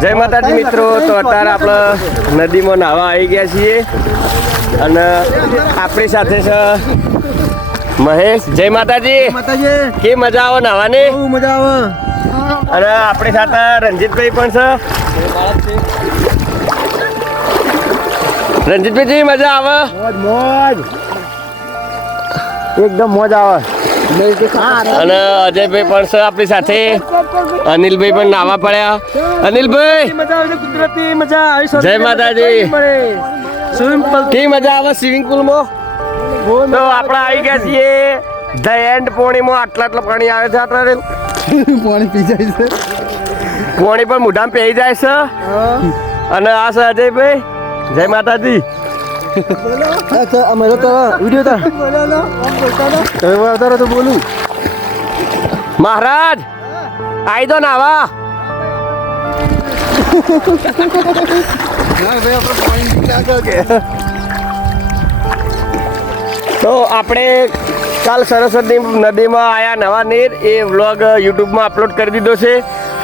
જય માતાજી મિત્રો તો અત્યારે આપણે નદીમાં નાહવા આવી ગયા છીએ અને આપણી સાથે છે મહેશ. જય માતાજી. કે મજા આવે નાહવાની મજા આવે. અને આપણી સાથે રંજીતભાઈ પણ છે. રંજીતભાઈ મજા આવે? મોજ મોજ. એકદમ મોજ આવે. અને અજયભાઈ પણ છે આપણી સાથે. અનિલભાઈ પણ નાહવા પડ્યા. અનિલભાઈ! મજા આવે છે કુદરતી મજા આવી જય માતાજી. સ્વિમિંગ પુલ કેવી મજા આવે સ્વિમિંગ પુલમાં? તો આપણે આવી ગયા છીએ. ધ એન્ડ પોણીમાં આટલા આટલા પાણી આવે છે આપણે પાણી પી જાય છે. પોણી પણ મોઢામાં પી જાય છે. અને આ છે અજયભાઈ. જય માતાજી. અમે તો વીડિયો તા તમે વધારે તો બોલું મહારાજ, આઈ દો નાવા તો આપણે કાલ સરસ્વતી નદીમાં આયા નવા નીર, એ વ્લોગ યુટ્યુબમાં અપલોડ કરી દીધો છે.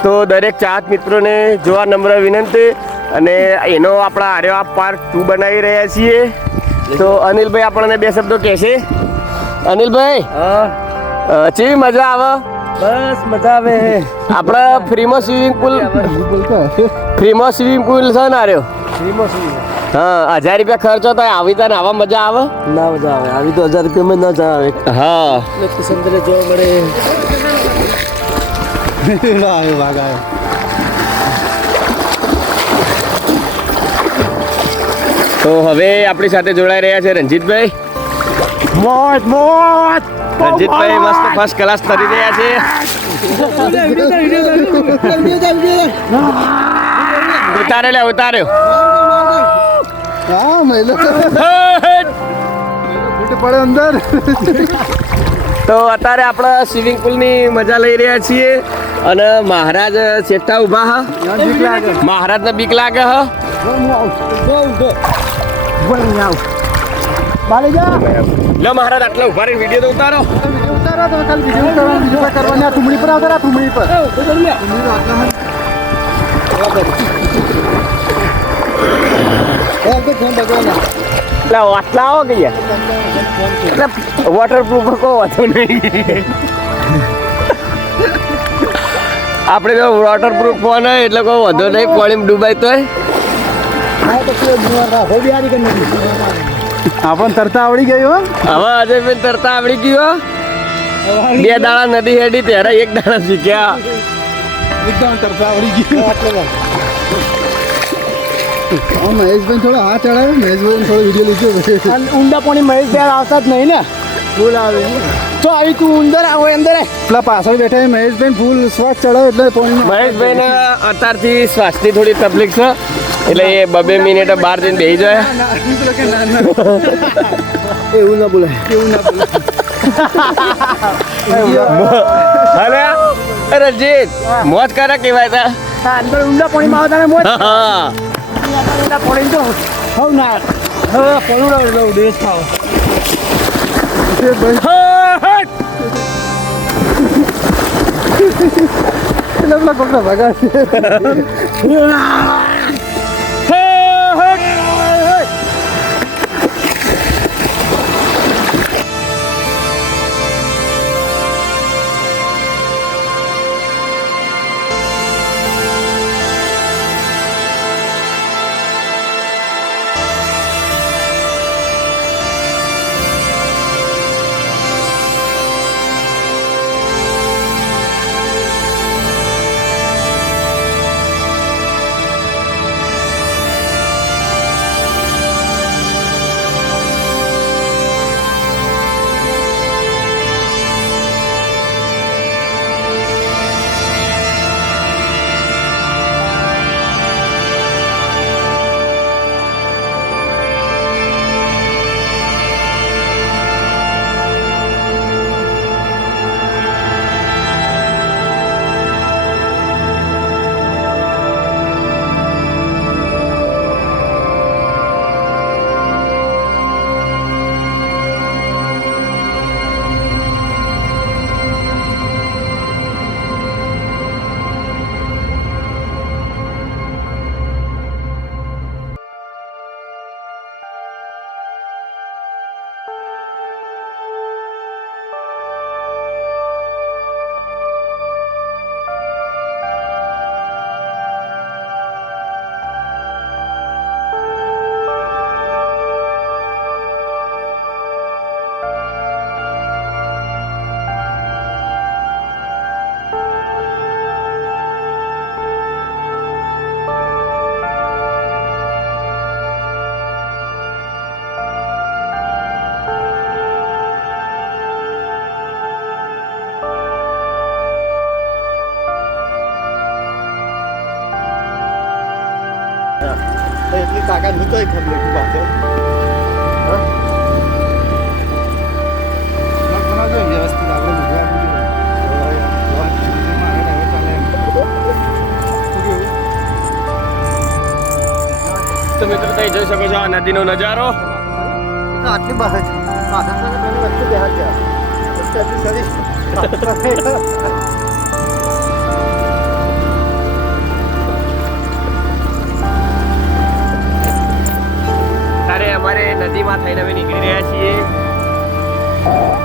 તો દરેક ચાહક મિત્રોને જોવા નમ્ર વિનંતી. અને એનો આપણા આર્યો આ પાર્ટ ટુ બનાવી રહ્યા છીએ. તો અનિલભાઈ આપણને બે શબ્દો કહેશે અનિલભાઈ ચેવી મજા આવે? બસ મજા આવે. આપણે ફ્રીમાં સ્વિમિંગ પુલ ફ્રીમાં સ્વિમિંગ પુલ છે ને આર્યો? હા હજાર રૂપિયા ખર્ચો થાય આવી તને આવા મજા આવે? ના મજા આવે. આવી તો હજાર રૂપિયામાં ના જ આવે હા. કિશનગઢે જોવા મળે. આવ્યો ભાગ આવ્યો. તો હવે આપણી સાથે જોડાઈ રહ્યા છે રંજીતભાઈ મોજ મોત રંજીતભાઈ મસ્ત ફર્સ્ટ ક્લાસ કરી રહ્યા છે. ઉતારે લે ઉતાર્યો. હા મહિલા. પડે અંદર. તો અત્યારે આપણે સ્વિમિંગ પુલની મજા લઈ રહ્યા છીએ અને મહારાજ શેઠા ઊભા હ. મહારાજને બીક લાગે હ. બાલી જા. લો મહારાજ આટલા ઊભા રહીને વિડિયો તો ઉતારો. ઉતારો તો કાલ બીજું ઉતારો બીજો કરવાની આ થુમડી પર આવતા થુમડી પર. તો આટલા એટલે આટલા આવો કે એટલે વોટરપ્રૂફ કહો વાંધો નહીં. આપણે તો વોટરપ્રૂફ ફોન હોય એટલે કોઈ વાંધો નહીં. પાણીમાં ડૂબાય તોય. આપણને તરતા આવડી ગયું હવે આજે પણ તરતા આવડી ગયો બે દાડા નદી હેડી ત્યારે એક દાડા શીખ્યા. એકદમ તરતા આવડી ગયું મહેશભાઈ થોડો હાથ ચડાવ્યો મહેશભાઈ થોડો વીડિયો લીધો. ઊંડા પાણી મહેશ ત્યાં આવતા જ નહીં ને. ફૂલ આવે. તો આવી તું ઉંદર આવો અંદર પેલા પાછળ બેઠા મહેશભાઈ ફૂલ શ્વાસ ચડાવે એટલે પાણી મહેશભાઈને અત્યારથી શ્વાસની થોડી તકલીફ છે. એટલે એ બબે મિનિટ બહાર જઈને બેસી જાય. એવું ના બોલાય. એવું ના બોલાય અરે રજીત મોજ કરે કેવાય તા. અંદર ઊંડા પાણીમાં આવતા મોજ. હા ઊંડા પાણી તો હવ ના. હવે પલુડા એટલે દેશ ખાઓ એટલે પેલા કોકના ભગા છે આ નહોતો ખબર લેખું પાછો વ્યવસ્થિત આપણે તો મિત્રો તમે જોઈ શકો છો આ નદીનો નજારો આટલી બસ જ અરે અમારે નદીમાં થઈને અમે નીકળી રહ્યા છીએ.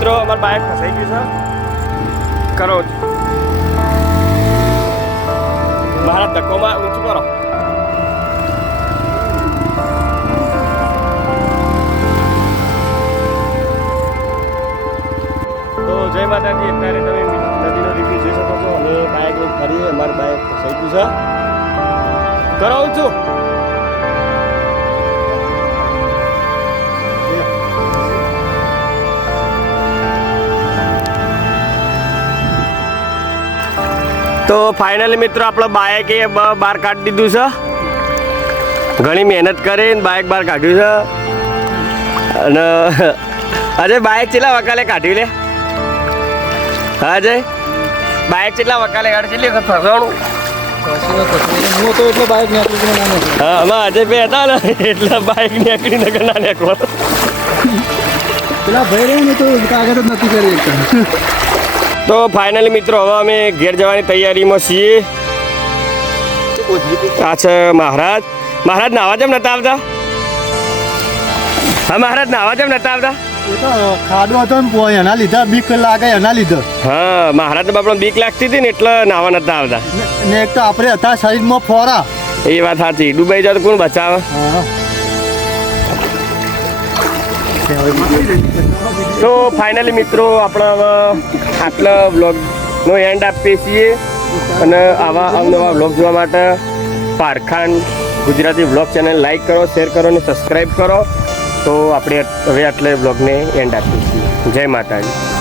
મિત્રો અમારું બાઇક ફસાઈ ગયું છે. કરો. મારા ધક્કોમાં ઊંચું કરો. તો જય માતાજી અત્યારે તમે નદીનો રિવ્યુ જોઈ શકો છો. અને બાઇક ફરી અમારું બાઇક ફસાઈ ગયું છે. કરો ઊંચું. તો ફાઇનલી મિત્રો આપણો બાઇક એ બહાર કાઢી દીધું છે. ઘણી મહેનત કરીને બાઇક બહાર કાઢ્યું છે. અને અજય બાઇક ચેટલા વકાલે કાઢ્યું લે? હા અજય? બાઇક ચેટલા વકાલે કાઢી કેટલી વખત હું અજય બે હતા ને એટલે બાઇક નીકળી નગર ના નીકળો પેલા ભાઈ રહ્યો ને તો કાગળ જ નથી કરી તો ફાઇનલી મિત્રો હવે અમે ઘેર જવાની તૈયારીમાં છીએ. આ છે મહારાજ. મહારાજ નાવા જેમ નતા આવતા? હા મહારાજ નાવા જેમ નતા આવતા? ખાડો હતો ને પોય એના લીધા બીક લાગે એના લીધે. હા મહારાજ બાપડો બીક લાગતી હતી ને એટલે નાવા નતા આવતા. ને- ને એક તો આપણે હતા શરીરમાં ફોરા. એ વાત સાચી. ડૂબાઈ જાય કોણ બચાવે? તો ફાઇનલી મિત્રો, આપણા આટલા બ્લોગનો એન્ડ આપીએ છીએ અને આવા અવનવા બ્લોગ જોવા માટે પારખાન ગુજરાતી બ્લોગ ચેનલ લાઈક કરો શેર કરો અને સબસ્ક્રાઈબ કરો. તો આપણે હવે આટલે બ્લોગને એન્ડ આપીએ છીએ. જય માતાજી.